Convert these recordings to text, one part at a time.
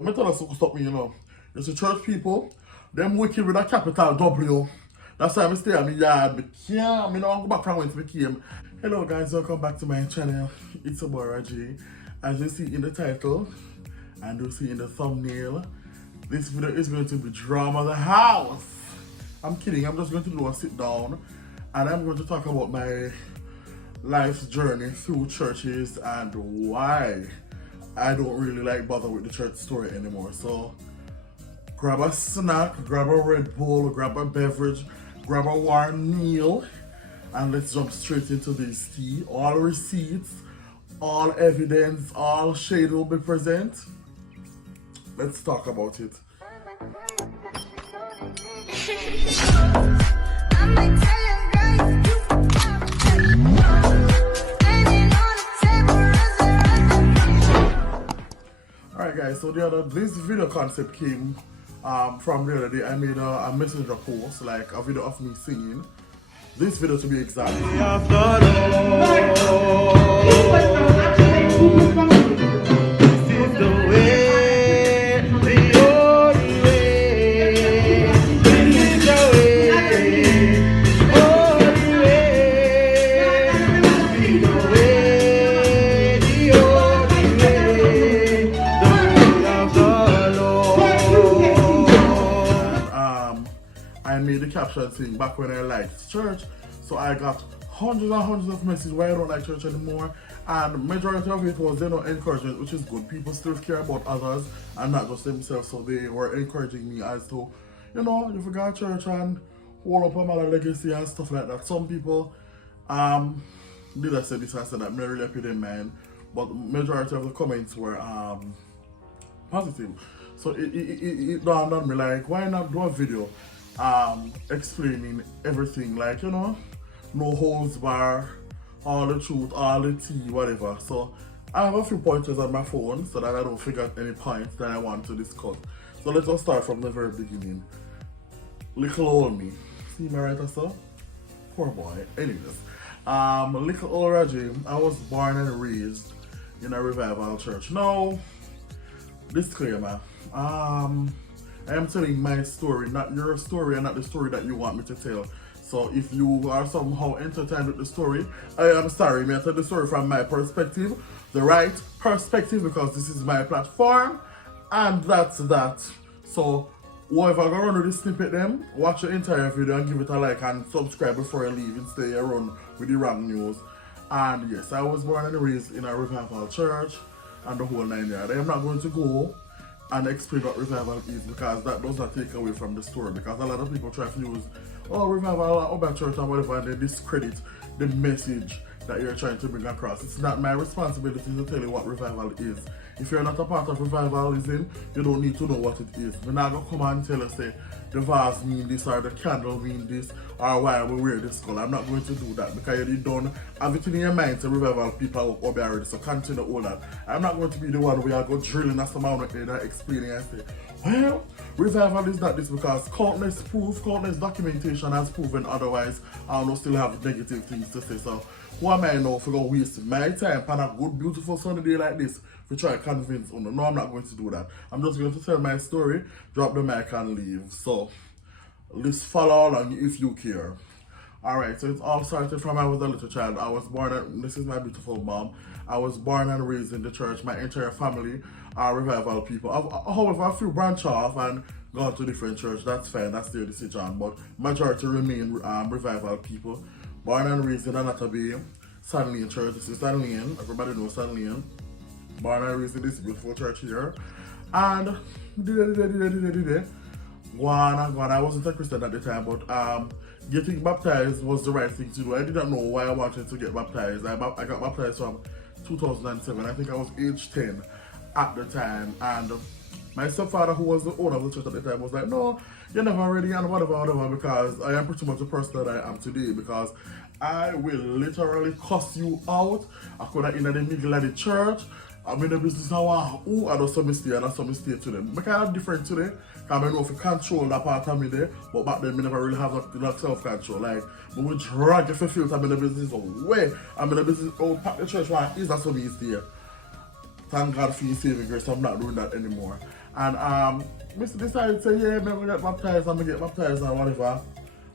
Me tell us to stop me, you know. It's the church people, them wicked with a capital W. That's why I stay on the yard. But yeah, I don't go back from whence we came. Hello guys, welcome back to my channel. It's your boy Rajay. As you see in the title, and you see in the thumbnail, this video is going to be drama the house. I'm kidding, I'm just going to do a sit down and I'm going to talk about my life's journey through churches and why I don't really like bother with the church story anymore. So grab a snack, grab a Red Bull, grab a beverage, grab a warm meal, and let's jump straight into this tea. All receipts, all evidence, all shade will be present. Let's talk about it. Alright guys, so this video concept came from the other day. I made a messenger post, like a video of me singing. This video to be exact. I made the caption saying back when I liked church, so I got hundreds and hundreds of messages why I don't like church anymore, and majority of it was encouragement, which is good. People still care about others and not just themselves, so they were encouraging me as to, you know, if you got church and hold up a mother legacy and stuff like that. Some people did I say this, I said that, me really happy in mind, but majority of the comments were positive. So it dawned on me, like, why not do a video explaining everything, like, you know, no holds bar, all the truth, all the tea, whatever. So I have a few pointers on my phone so that I don't forget any points that I want to discuss. So let's just start from the very beginning. Little old me, see me right so? Poor boy. Anyways, little old Rajay, I was born and raised in a revival church. Now, disclaimer, I am telling my story, not your story and not the story that you want me to tell. So if you are somehow entertained with the story, I am sorry, may I tell the story from my perspective, the right perspective, because this is my platform, and that's that. So whoever gonna run with this snippet them, watch the entire video and give it a like and subscribe before I leave and stay around with the wrong news. And yes, I was born and raised in a revival church and the whole 9 yards. I am not going to go and explain what revival is, because that does not take away from the story, because a lot of people try to use revival or other church and whatever, and they discredit the message that you're trying to bring across. It's not my responsibility to tell you what revival is. If you're not a part of revivalism, you don't need to know what it is. We're not going to come and tell us, say, the vase mean this or the candle mean this or why we wear this color. I'm not going to do that, because you don't have it in your mind to revival people will be already, so continue all that. I'm not going to be the one where I go drilling as some amount and explaining and say, well, revival is not this, because countless proof, countless documentation has proven otherwise. I don't still have negative things to say. So who am I now for going to waste my time on a good, beautiful sunny day like this to try to convince you? No, I'm not going to do that. I'm just going to tell my story, drop the mic and leave. So let's follow along if you care. Alright, so it all started from I was a little child. I was born, this is my beautiful mom. I was born and raised in the church. My entire family are revival people. However, a few branch off and gone to different church. That's fine, that's their decision. But majority remain revival people. Born and raised in Anata Bay, San Lane Church. This is San Lane. Everybody knows San Lane. Born and raised in this beautiful church here. And I wasn't a Christian at the time, but getting baptized was the right thing to do. I didn't know why I wanted to get baptized. I got baptized from 2007. I think I was age 10 at the time, and my stepfather, who was the owner of the church at the time, was like, no, you're never ready and whatever, because I am pretty much the person that I am today, because I will literally cuss you out. I could have in the middle of the church. I'm in the business now, I do some mistake and I some mistake to them. I kind of different today, because I know if you control that part of me there, but back then I never really have that self-control. Like, when we drag if you feel I'm in the business away, I'm in the business, pack the church, why is that so easy there? Thank God for your saving grace, I'm not doing that anymore. And Mr. decided to say, yeah, I'm gonna get baptized, I'm gonna get baptized and whatever.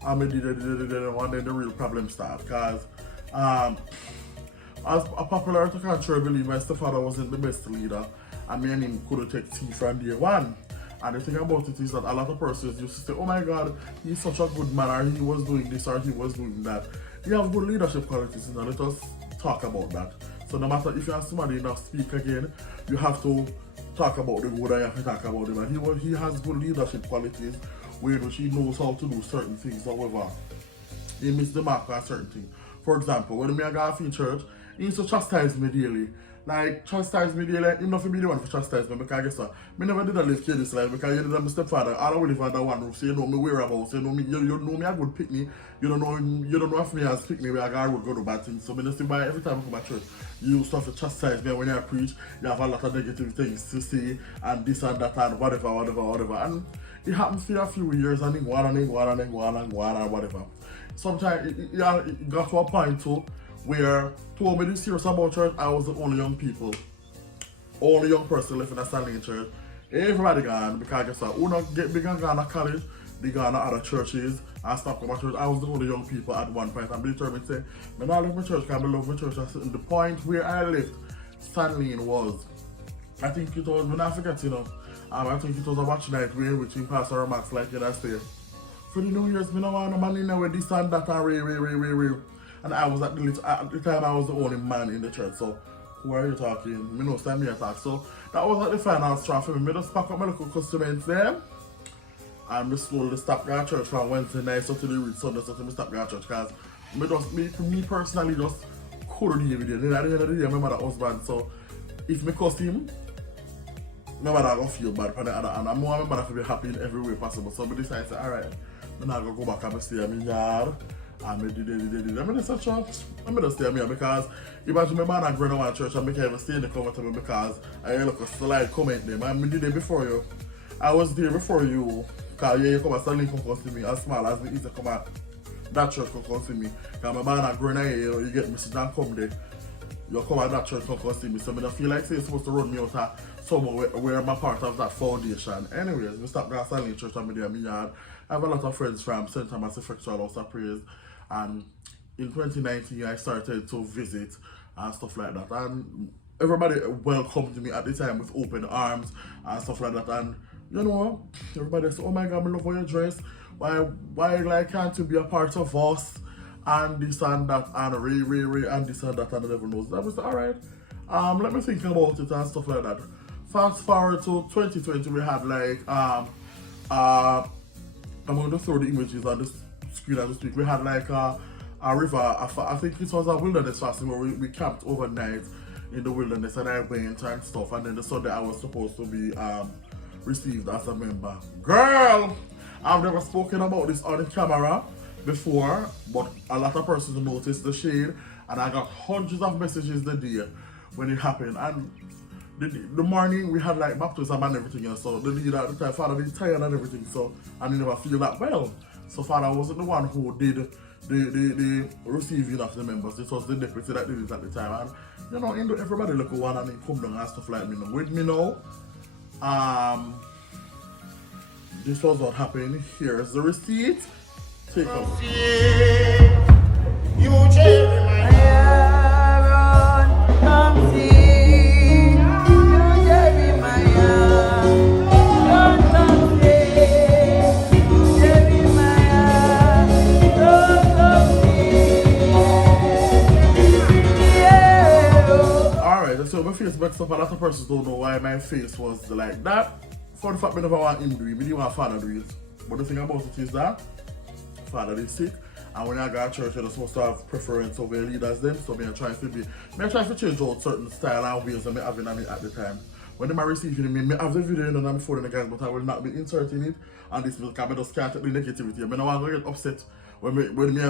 And I did it, and then the real problem started. Because as a popular to contrary believe, my stepfather wasn't the best leader. And me and him couldn't take tea from day one. And the thing about it is that a lot of persons used to say, oh my God, he's such a good man, or he was doing this, or he was doing that. You have good leadership qualities, you know, let us talk about that. So no matter if you have somebody enough speak again, you have to talk about the good and you have to talk about him. And he has good leadership qualities, which he knows how to do certain things. However, he missed the mark on certain things. For example, when I got in church, he used to chastise me daily. Like, chastise me daily, he not be the one for chastise me, because I guess me never did a live this life, because you did my stepfather. I don't live under one roof, so you know me whereabouts, you know me a good pick me, you don't know if me as pick me where I got go to bad things. So me just see why every time I come to church, you start to chastise me when I preach, you have a lot of negative things to say, and this and that and whatever. And it happens for a few years, and it go on and whatever. Sometimes it got to a point too, where to be serious about church, I was the only young person left in a Stanley church. Everybody gone, because I guess who not get big and gone to college, they gone to other churches and stop coming to church. I was the only young people at one point. I'm determined to say, I not left my church because I love my church. And the point where I left Stanley was, I think it was, when I forget, you know, I think it was a watch night where between Pastor Max, like I say, for the New Year's, I don't want no man in there with this and that and ray. And I was at the time I was the only man in the church. So who are you talking? Me know stand me attack. So that was at the final straw for me. I just pack up my little customers there. And I slowly stop going to church from Wednesday night so to the read Sunday so to me stop going to church. Because me personally just couldn't deal with it. Then at the end of the day, I remember the husband. So if me cuss him, my mother gonna feel bad for the other, and I'm more mother to be happy in every way possible. So I decided to say, alright, I'm not gonna go back and stay in my yard. And I did. I'm just stay here because imagine my man and growing up in church and I can't even stay in the comfortable because I look a slide comment them. And I did it before you. I was there before you. Because you come and Stanley come see me as small as me is to come at that church come see me. Because my man and growing up here, you get message and come there. You come at that church come see me. So I don't feel like you're supposed to run me out of somewhere where I'm a part of that foundation. Anyways, we start going to Stanley church and I'm there in my yard. I have a lot of friends from St. Thomas Effectual House of Praise. And in 2019, I started to visit and stuff like that. And everybody welcomed me at the time with open arms and stuff like that. And you know, everybody said, oh my God, I love how you dress. Why like, can't you be a part of us? And this and that, and Ray, and this and that, and the devil knows. I was alright. Let me think about it and stuff like that. Fast forward to 2020, we had like, I'm going to throw the images on this screen as we speak. We had like a river, I think it was a wilderness fasting where we camped overnight in the wilderness, and I went and stuff, and then the Sunday I was supposed to be received as a member. Girl, I've never spoken about this on the camera before, but a lot of persons noticed the shade, and I got hundreds of messages the day when it happened. And the morning we had like baptism and everything, and so the leader at the time, Father, did tired and everything, so and he never feel that well. So Father wasn't the one who did the receiving of the members. It was the deputy that did it at the time. And you know, everybody look one and he come down and stuff like me now. With me now, this was what happened. Here's the receipt. Take off. You so my face mixed up. A lot of persons don't know why my face was like that. For the fact I never want him to do it, I didn't want Father to do it. But the thing about it is that Father is sick, and when I go to church, you're supposed to have preference over leaders them. So I'm trying to change out certain style and ways I'm having on it at the time. When I'm receiving me, I have the video in and before the guys, but I will not be inserting it on this because I just can't take the negativity. I don't want to get upset when I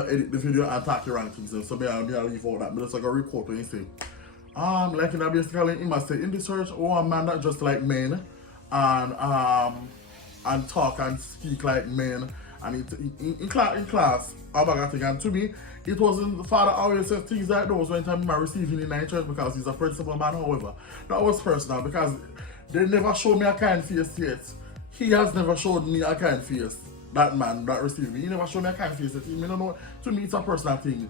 edit the video and talk the wrong things. So I leave all that. I just like a record when you say. Like in basically he must say in the church, a man that just like men and talk and speak like men, and in class about that thing. And to me, it wasn't the Father always said things like those when time I receiving in my church because he's a principal man. However, that was personal because They never show me a kind face yet. He has never showed me a kind face. That man that received me, he never showed me a kind face yet. I don't know, to me it's a personal thing.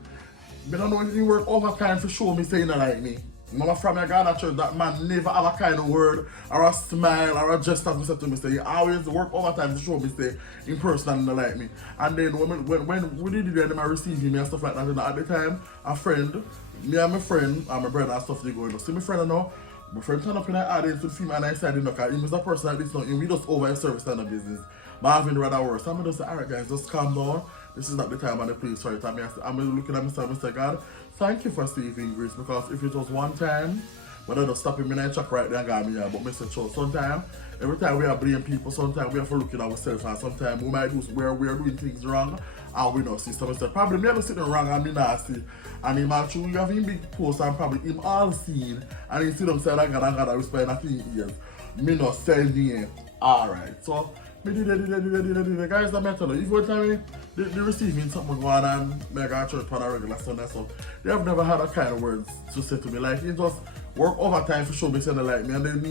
I don't know if he work overtime to show me saying that like me. Mama from your Ghana church, that man never have a kind of word or a smile or a gesture as said to me say. He always work overtime to show me say in person and like me. And then when we did it, them receiving me and stuff like that, and at the time, a friend, me and my friend and my brother and stuff they going to see my friend and now. My friend turned up in the audience with him and I said, because he was a person like this now, we just over a service and a business. But I've been rather worse. I'm just say, alright guys, just calm down. This is not the time and the place for it. I'm looking at myself and say, God, thank you for saving grace, because if it was one time, but I just stop him in and check right there and got me here. But Mr. Cho, sometimes, every time we are blaming people, sometimes we have to look at ourselves, and sometimes we might do where we are doing things wrong and we don't see. So I said, probably me have sitting wrong and me nasty. And him actually you have him big post and probably him all seen and he see them say I got respect nothing ears. Me not sending. Alright, so me did it. Guys, that matter. If you tell me they receiving something going on and me go to church on a regular Sunday, so they have never had a kind of words to say to me. Like it just work overtime to show me saying they like me, and then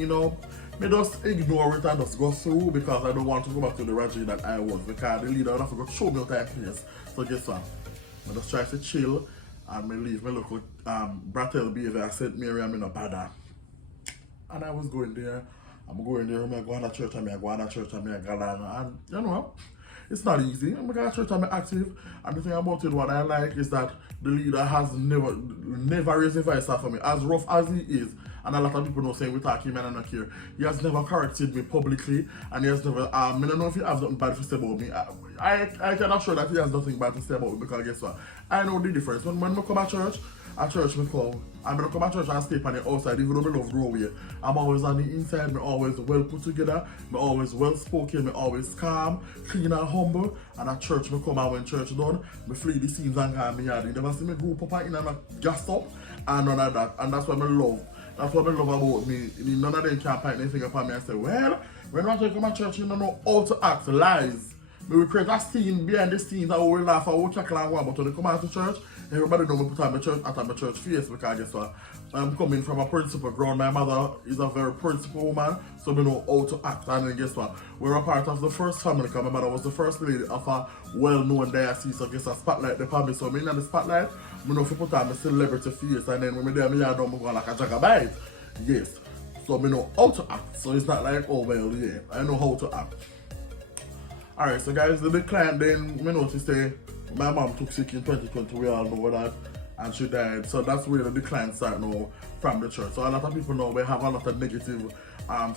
me just ignore it and just go through because I don't want to go back to the Rajay that I was, because the leader would have to go show me what I place. So guess what? I just try to chill and me leave my local brattle behavior St. Mary and me no bother. And I was going there. I'm going there, I go to church and I go to church and I go along. And you know, it's not easy. I'm going to church and I'm active. And the thing about it, what I like is that the leader has never raised his voice for me. As rough as he is, and a lot of people know saying we talk him and I don't care. He has never corrected me publicly, and he has never, I don't know if he has nothing bad to say about me. I can assure that he has nothing bad to say about me, because guess what? I know the difference. When I come to church me come. I'm gonna come to church and stay on the outside, even though I love grow away. I'm always on the inside, me always well put together, me always well spoken, me always calm, clean and humble. And at church me come out when church done, me flee the scenes and go me yard. You never see me group up and in and gas up and none of that. And that's what I love. That's what I love about me. None of them can point anything upon me and say, well, when I come to church, you don't know how to act. Lies. We will create a scene behind the scenes and we will laugh and we will chuckle and one. But when they come out to church, everybody know me put on my church at my church face, because guess what? I'm coming from a principal ground. My mother is a very principled woman, so we know how to act. And then guess what? We're a part of the first family, because my mother was the first lady of a well-known diocese. So guess what? Spotlight the family. So me in the spotlight, I know if you put on my celebrity face, and then when I do I don't go like a jagabite. Yes. So I know how to act. So it's not like, oh well, yeah, I know how to act. Alright, so guys, the client then we noticed my mom took sick in 2020, we all know that, and she died. So that's where the decline start now from the church. So a lot of people now we have a lot of negative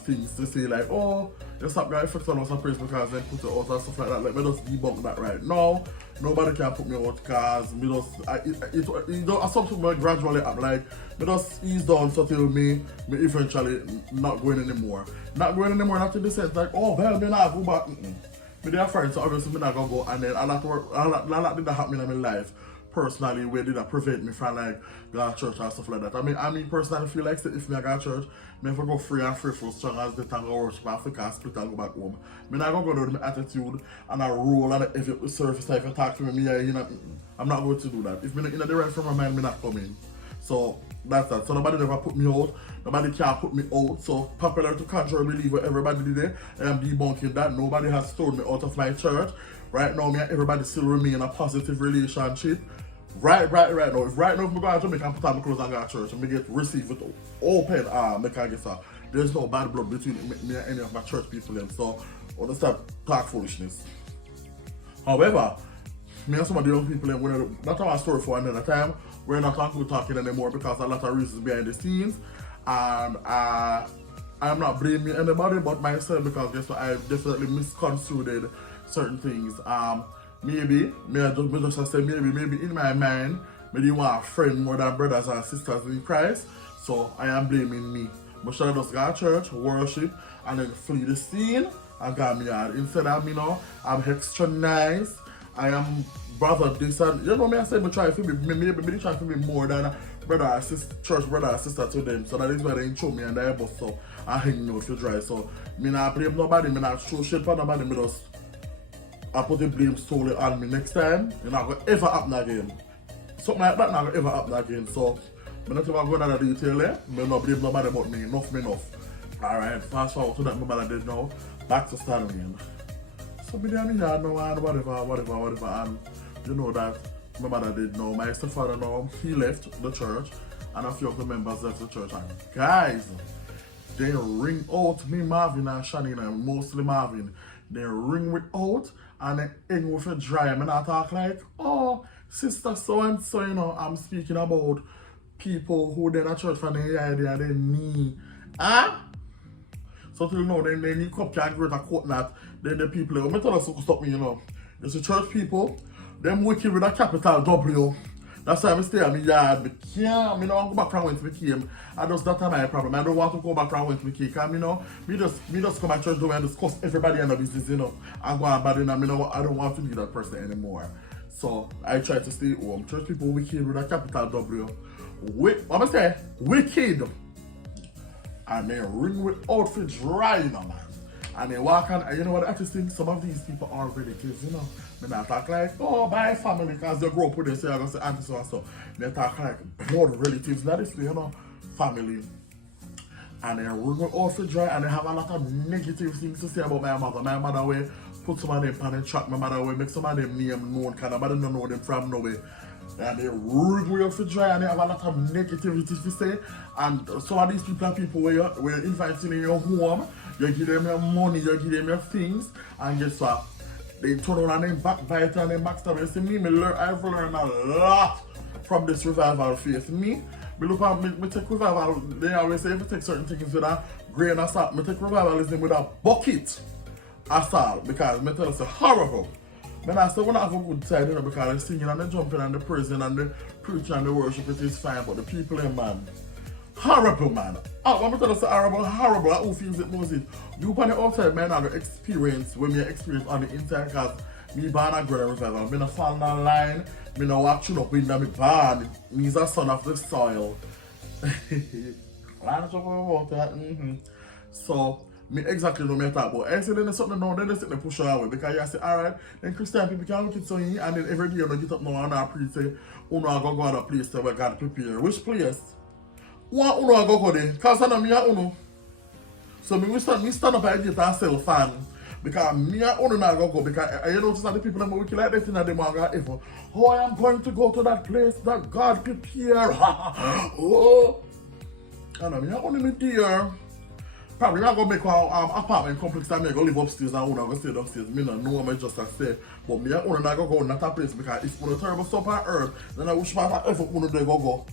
things to say, like, oh, the stop guy fix on us a praise because they put it out and stuff like that. Like, me just debunk that right now. Nobody can put me out because me just something will gradually happen. Like, me just ease down so till me eventually not going anymore. Not going anymore, not in the sense like, oh well, me not go back. Me they are friends, so obviously me not gonna go, and then a lot did that happen in my life personally, where did that prevent me from like going to church and stuff like that. I mean personally feel like if me I go to church, me if I go free and free strong as the tango worship Africa and split and go back home. Me not gonna go there with my attitude and a roll, and if you surface if you talk to me, you know, I'm not going to do that. If me not in the right frame of mind, me not coming. So that's that. So nobody never put me out. Nobody can put me out. So popular to contrary belief what everybody did there. I am debunking that. Nobody has thrown me out of my church. Right now, me and everybody still remain in a positive relationship. Right now. If right now if me go to Jamaica and put on my clothes and go to church and me get received with open arms, there's no bad blood between me and any of my church people then. So understand talk foolishness. However, me and some of the young people then, that's our story for another time. We're not talking anymore because a lot of reasons behind the scenes, and I'm not blaming anybody but myself, because guess what, I definitely misconstrued certain things. Maybe in my mind, maybe you want a friend more than brothers and sisters in Christ, so I am blaming me. But should I just go to church, worship, and then flee the scene and go me out. Instead of, I'm extra nice, I am brother this, and you know me I say me try to be maybe try to be more than a brother or sister, church brother or sister to them. So that is why they show me and they bust up and hang me out to dry. So me not blame nobody, me not show shit for nobody, me just I put the blame solely on me. Next time it's not gonna ever happen again. Something like that not gonna ever happen again. So me not even go into the detail there. Me not blame nobody but me. Enough. Alright, fast forward to that my mother did know. Back to studying. So me there me yard now and whatever and you know that my mother did know. My stepfather know he left the church and a few of the members left the church and guys they ring out me Marvin and Shannon and mostly Marvin. They ring me out and they end with a dry. And I talk like, oh, sister so and so, you know, I'm speaking about people who then at church for their idea and then me. Ah? So till now, then you come to agree with a quote that then the people, I'm tell us to stop me, you know. It's the church people, them wicked with a capital W. That's why I stay at my yard. But yeah, I don't go back and went to the game. I just that's my problem. I don't want to go back and went to the cake. Because me just come to church door and discuss everybody and the business, you know. And go on bad and I don't want to be that person anymore. So I try to stay home. Church people wicked with a capital W. What am I say? Wicked. And they ring with outfit dry, you know, man. And they walk on, and you know what I just think? Some of these people are relatives, you know. They not talk like, oh, by family, because they grow up with them, so you're going to say auntie so and so. They talk like blood relatives, not this, you know, family. And they ring with outfit dry, and they have a lot of negative things to say about my mother. My mother will put some of them on the track, my mother will make some of them name known, because nobody don't know them from nowhere. And they ring with outfit dry, and they have a lot of negativity to say. And some of these people are people where you're inviting in your home, you give them your money, you give them your things, and guess what? They turn around and backbite and then backstab. You see me, I've learned a lot from this revival faith. Me look at me take revival, they always say if you take certain things with a grain of salt, me take revivalism with a bucket of salt, because me tell us it's horrible. But I say when I have a good side, you know, because the singing and the jumping and the praising and the preaching and the worship, it is fine, but the people in man, horrible, man. Oh, when I tell you say horrible, who feels it knows it. You on the outside, man, have the experience when you experience on the inside, because me born a girl revival. Me no fall down line, me no watching up in me born. Me is a son of the soil. Line about that. So, me exactly know me talk about. I say then there's something now, then they sit and push her away, because you say, alright, then Christian people can look at something, and then every day you get up now and I preach say, you know I go to a place where God prepare. Which place? One uno I go there, because I know me and uno. So me stand up and get ourselves fan. Because me and uno not go, because you notice that the people that are wicked like this in the manga ever. Oh, I am going to go to that place that God prepare. Oh. I know me and uno me dear. Probably not gonna make an apartment complex and me go live upstairs and uno go stay downstairs. Me not know me just say. But me and uno not go in that place, because if uno terrible stuff on earth, then I wish my effort uno they go.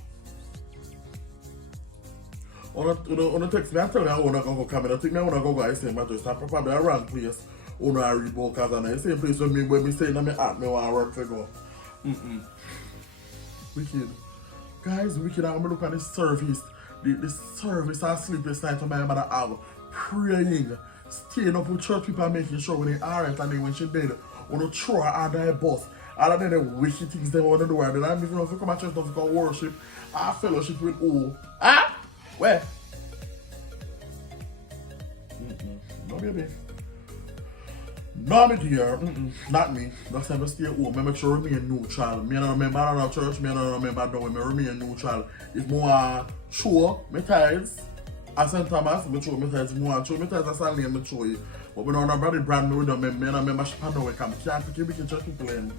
On the text me, I tell me I want to go come in. I think me I want to go I say my address. I'm probably a wrong place. I read book as the same place when me say in my app me want to work to go. Wicked. Guys, wicked. I'm look at the service. The service and sleepless night when my mother have praying, staying up with church people and making sure when they alright, and then when she dead, when you throw her under a bus. All of them the wicked things they want to do. And then I'm even if you come to church, don't come worship, I fellowship with who? Ah? Where? No, baby. No, me dear. Not me. That's time I stay home. I make sure I remain neutral. Me don't remember another church. Me don't remember that way. I remain neutral. If more show me tithes at St. Thomas, me show me tithes more. Show me tithes at St. Lane, me show you. But we don't have brand new with them. Me don't membership on the way. Can't take you because church people in.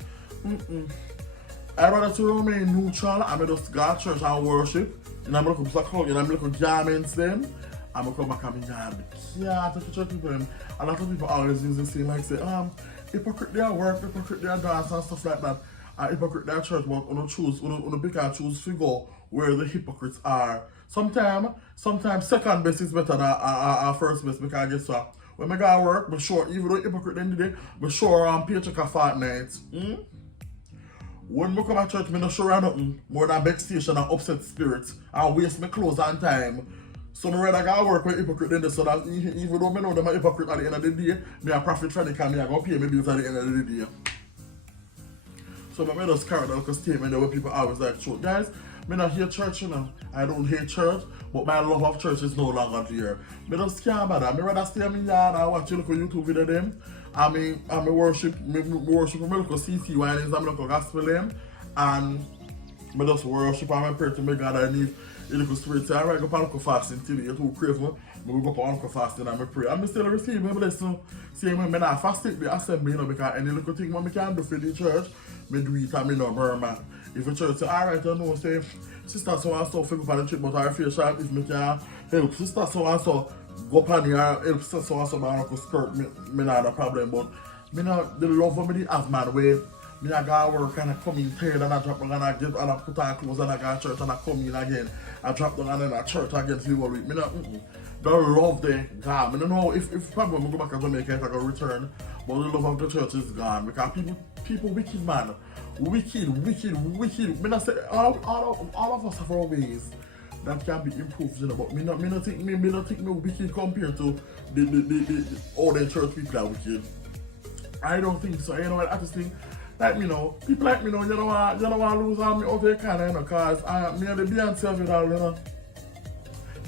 I rather to remain neutral. I'm just go to church and worship. And I'm looking for clothes, and I'm looking for garments then. I'm gonna come back and be yard. Yeah, take church people. A lot of people always use the same like say, hypocrite their work, hypocrite their dance and stuff like that. Hypocrite their church, but on pick and choose figure where the hypocrites are. Sometimes second best is better than first best, because guess what? When I go to work, I'm sure even though hypocrite then today, I'm sure I'm paycheck a fortnight. When I come to church, I'm not sure I'm nothing more than backstation and upset spirits and waste my clothes and time. So I rather go work with hypocrite than this, so that even though I know them are hypocrite at the end of the day, I profit from it and I go pay my bills at the end of the day. So I just carry that statement where people always like, so guys, I don't hate church, you know. I don't hate church, but my love of church is no longer there. I don't care about that. I rather stay in my yard and watch a little YouTube video them. I worship, I look CC wines, I look gospel them, and I just worship and I pray to my God and if a little spirit say, alright, go and look fasting till you're too crazy. we go up on fasting and I pray. I'm still receiving my blessing. See, I'm not fasting the assembly, you know, because any little thing what I can do for the church, I do it and I no murmur. If the church say, alright, you know, say, sister so and so figure for the trip, but I feel sharp if I can help sister so and so go up on here, help sister so and so, but I don't skirt, me not a problem, but me not the love of me have man way. Me I go work and I come in tired and I drop down and I get and I put on clothes and I go to church and I come in again. I drop down and then I church again for the whole week. Me not the love the God. Me don't know if probably when I go back to Jamaica if I go return, but the love of the church is gone because people wicked man. Wicked. Me not say all of us have our ways that can be improved, you know, but me not think me wicked compared to the other church people are wicked. I don't think so. You know what I just think like me know, people like me know, you don't want to lose on me out there kind of, you know, cause me are the Beyonce of it all, you know.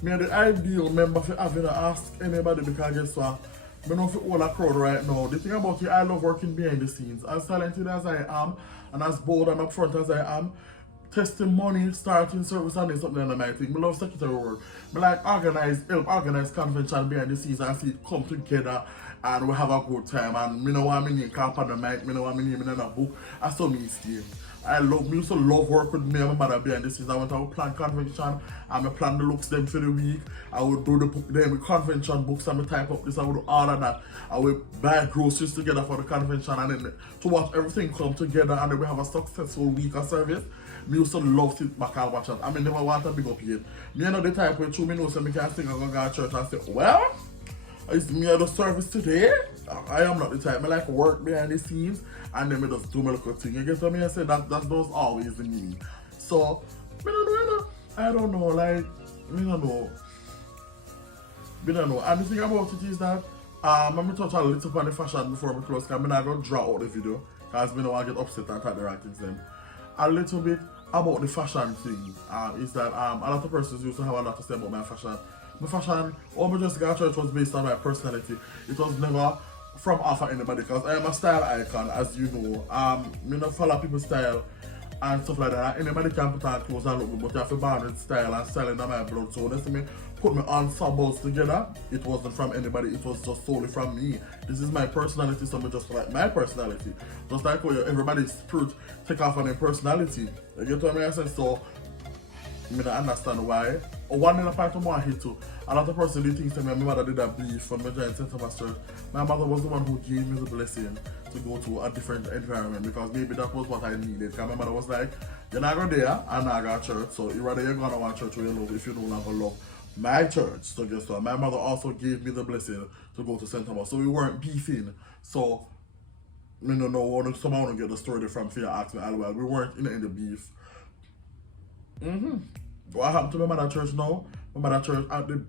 Me are the ideal member for having to ask anybody because guess what? Me know for all a crowd right now. The thing about it, I love working behind the scenes. As talented as I am, and as bold and upfront as I am, testimony, starting service and then something like that. I love secretary work. I like help organize convention behind the scenes and see it come together and we have a good time. And me know what I mean, camp on the mic, me know what I mean in a book. I saw me stay. Me also love work with me and my mother behind the scenes. I went to plan convention and I plan the looks them for the week. I would do the convention books and I type up this, I would do all of that. I would buy groceries together for the convention and then to watch everything come together and then we have a successful week of service. Me also love to sit back and watch it. I mean, never want to big up yet. Me know the type where 2 minutes so me can sing and go to church and say, well, it's me at the service today. I am not the type. I like work behind the scenes and then I just do my little thing. You get what I mean? I say that those always the me. So, I don't know, like, I don't know. And the thing about it is that I'm going to touch a little upon the fashion before we close because I'm not going to draw out the video because I don't want to get upset and type the right things then. A little bit about the fashion thing is that a lot of persons used to have a lot to say about my fashion. My fashion, all my just got church was based on my personality. It was never from off of anybody because I am a style icon, as you know. I don't follow people's style and stuff like that. Anybody can put on clothes and look good, but you have to born with style and style in my blood. So that's me put me ensembles together. It wasn't from anybody, it was just solely from me. This is my personality, so I just like my personality. Just like how everybody's spirit take off on their personality. You get what I mean? So I don't understand why. One in a part of my hit too. A lot of person they think that my mother did a brief from the Giant Center Church. My mother was the one who gave me the blessing to go to a different environment because maybe that was what I needed. Because my mother was like, you're not going there and not going to church. So rather you're going to want church where you love if you no longer love my church. So guess what? My mother also gave me the blessing to go to St. Thomas. So we weren't beefing. So I don't know, someone want to get the story from fear ask me, well, we weren't in the beef. What happened to my mother church now? My mother church at the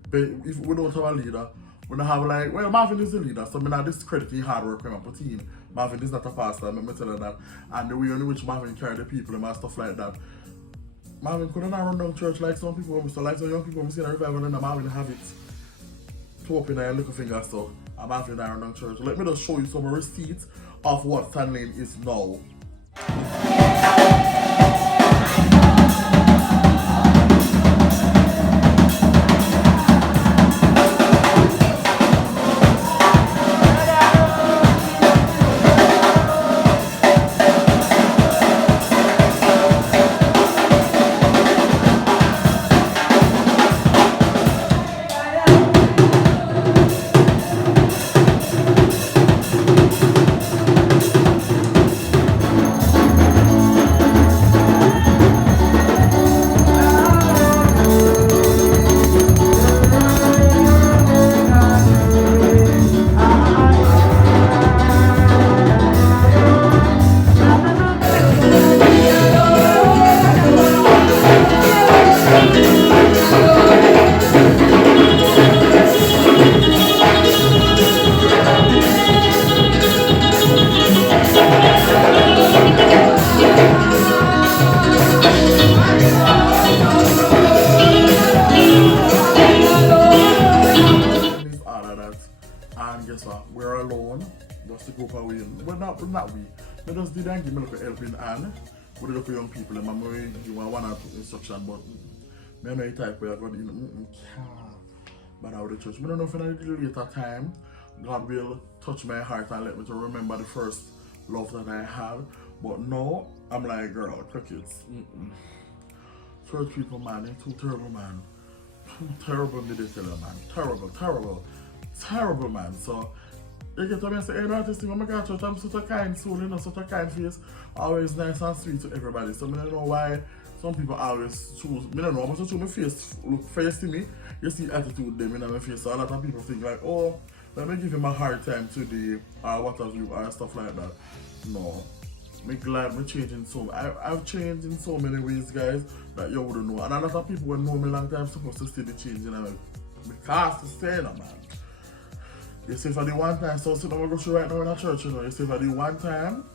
if we don't have a leader, we don't have like, well, Marvin is the leader, so I'm not discrediting hard work when I put in. Marvin is not a pastor, I'm tell her that. And the way in which Marvin carry the people and stuff like that. Marvin couldn't run down church like some people, so like some young people we see in a revival and Marvin have it to open their little finger so I'm Marvin run down church. Let me just show you some receipts of what Stanley is now. And guess what? We're alone. Just to go away. We're not we. They just did and give me a helping hand. We look for young people and I'm going to give one or two instruction, but I know the type where I got in but out of the church. I don't know if in a little later time, God will touch my heart and let me to remember the first love that I had. But no, I'm like, girl, crickets. Church people, man, they're too terrible, man. Too terrible, me they tell you, man. Terrible, terrible, terrible, man. So, they get to me and say, hey, no, this thing, oh my God, church, I'm such a kind soul, you know, such a kind face. Always nice and sweet to everybody. So, I don't know why some people always choose, I don't know, but choose my face, look face to me, you see attitude them in my face. So, a lot of people think like, oh, let me give him a hard time today, or what have you, or stuff like that. No. I'm glad I'm changing so I've changed in so many ways, guys, that you wouldn't know. And a lot of people who know me long time supposed to see the change in me. Because to say no, man. You see for the one time, so I'm going to go through right now in a church, you know. You see for the one time,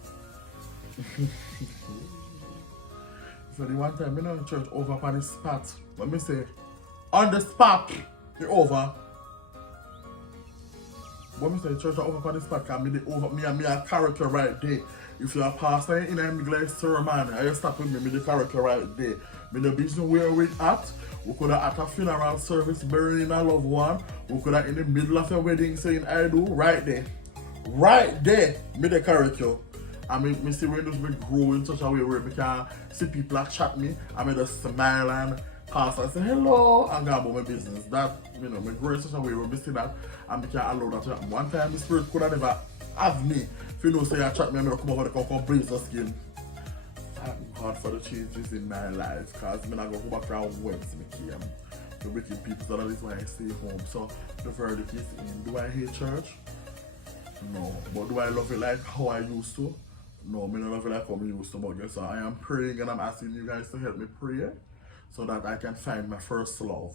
for the one time, you know, in church over on the spot. Let me say, on the spot, you're over. What me say, church over on the spot, because me a character right there. If you're a pastor in a like sermon, I just stop with me the character right there. Me the business where we at. We could have at a funeral service burying a loved one. We could have in the middle of a wedding saying I do right there. Right there, me the character. I mean, me see when those me grow in such a way where me can see people that chat me, I me just smile and pass and say hello and go about my business. That, you know, me grow in such a way where me see that and me can allow that to happen. One time the spirit could have never have me. If you know, say I chat me, I'm going to come over and come brace the skin. Thank God for the changes in my life, because I'm not going to go back around once me came. The wicked people, so that is why I stay home. So the verdict is in. Do I hate church? No. But do I love it like how I used to? No, I don't love it like how I used to. But guess what? I am praying and I'm asking you guys to help me pray so that I can find my first love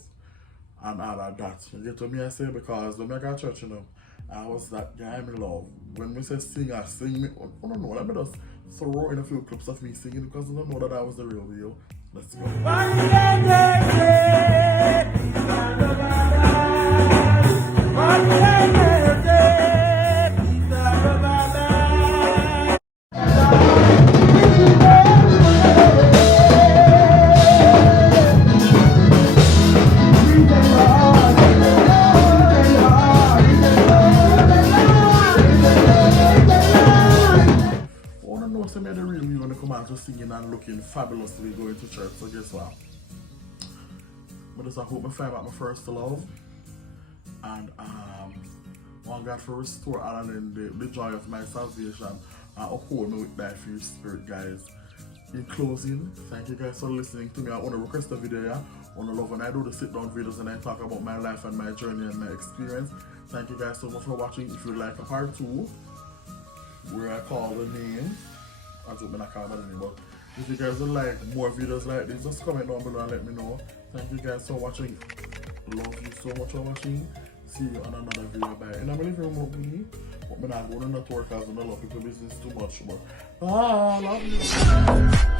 and all of that. You get what me I say? Because when I got church, you know, I was that guy I love. When we say sing, I sing me. I don't know, let me just throw in a few clips of me singing because I don't know that I was the real deal. Let's go. Singing and looking fabulously going to church. So guess what? I hope I find out my first love and want God to restore and the joy of my salvation and uphold me with thy free spirit, guys. In closing, thank you guys for listening to me. I want to request a video, yeah? I want to love when I do the sit down videos and I talk about my life and my journey and my experience. Thank you guys so much for watching. If you'd like a part 2 where I call the name, I don't mean I can't remember the name, but if you guys would like more videos like this, just comment down below and let me know. Thank you guys for watching. Love you so much for watching. See you on another video. Bye. And I'm going to leave you with me. But I'm not going to network as I love people business too much. But bye. Love you.